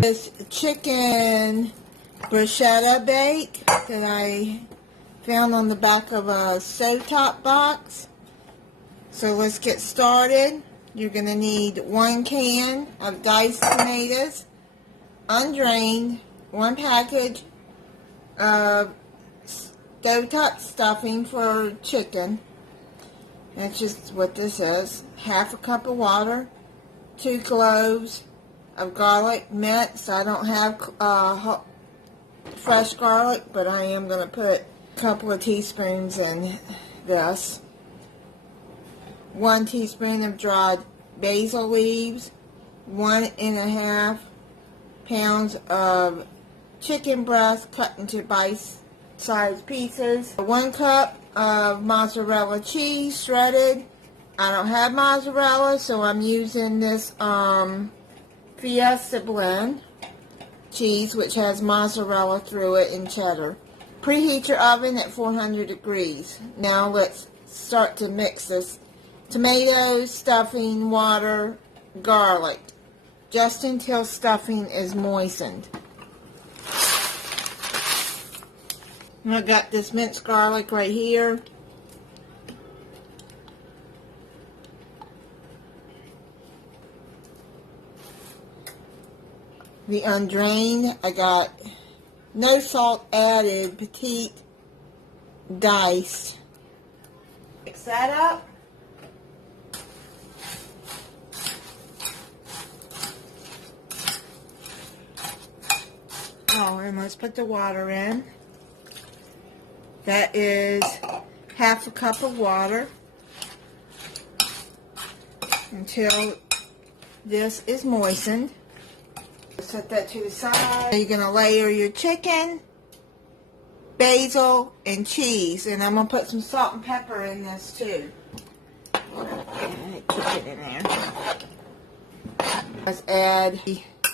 This chicken bruschetta bake that I found on the back of a shoutouts box. So let's get started. You're going to need 1 can of diced tomatoes, undrained, 1 package of stovetop stuffing for chicken. That's just what this is. Half a cup of water, 2 cloves of garlic minced. I don't have fresh garlic, but I am going to put a couple of teaspoons in this. 1 teaspoon of dried basil leaves, 1.5 pounds of chicken breast cut into bite-sized pieces, 1 cup of mozzarella cheese shredded. I don't have mozzarella, so I'm using this Fiesta blend cheese, which has mozzarella through it and cheddar. Preheat your oven at 400 degrees. Now let's start to mix this. Tomatoes, stuffing, water, garlic, just until stuffing is moistened. I got this minced garlic right here. The undrained, I got no salt added, petite diced. Mix that up. Oh, and let's put the water in. That is half a cup of water until this is moistened. Set that to the side. You're going to layer your chicken, basil, and cheese. And I'm going to put some salt and pepper in this too. Keep it in there. Let's add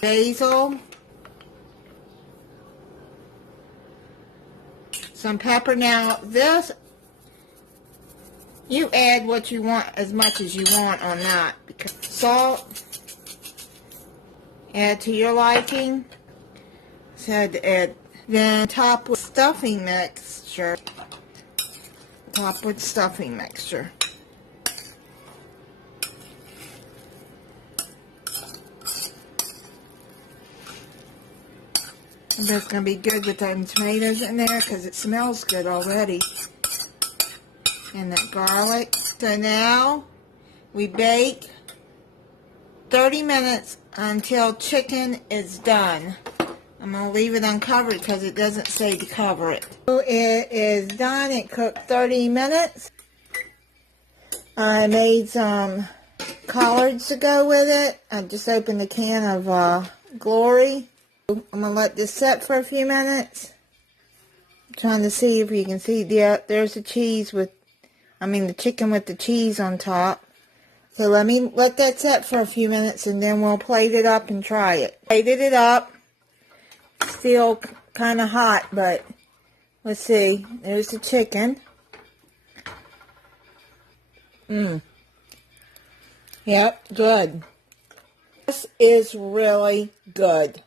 basil, some pepper. Now this, you add what you want as much as you want on that. Because salt, add to your liking. Said to add. Then top with stuffing mixture. Top with stuffing mixture. And that's going to be good with them tomatoes in there because it smells good already. And that garlic. So now we bake 30 minutes until chicken is done. I'm going to leave it uncovered because it doesn't say to cover it. So it is done. It cooked 30 minutes. I made some collards to go with it. I just opened a can of Glory. I'm going to let this set for a few minutes. I'm trying to see if you can see. Yeah, there's the cheese with, the chicken with the cheese on top. So let that set for a few minutes and then we'll plate it up and try it. Plated it up. Still kind of hot, but let's see. There's the chicken. Yep, good. This is really good.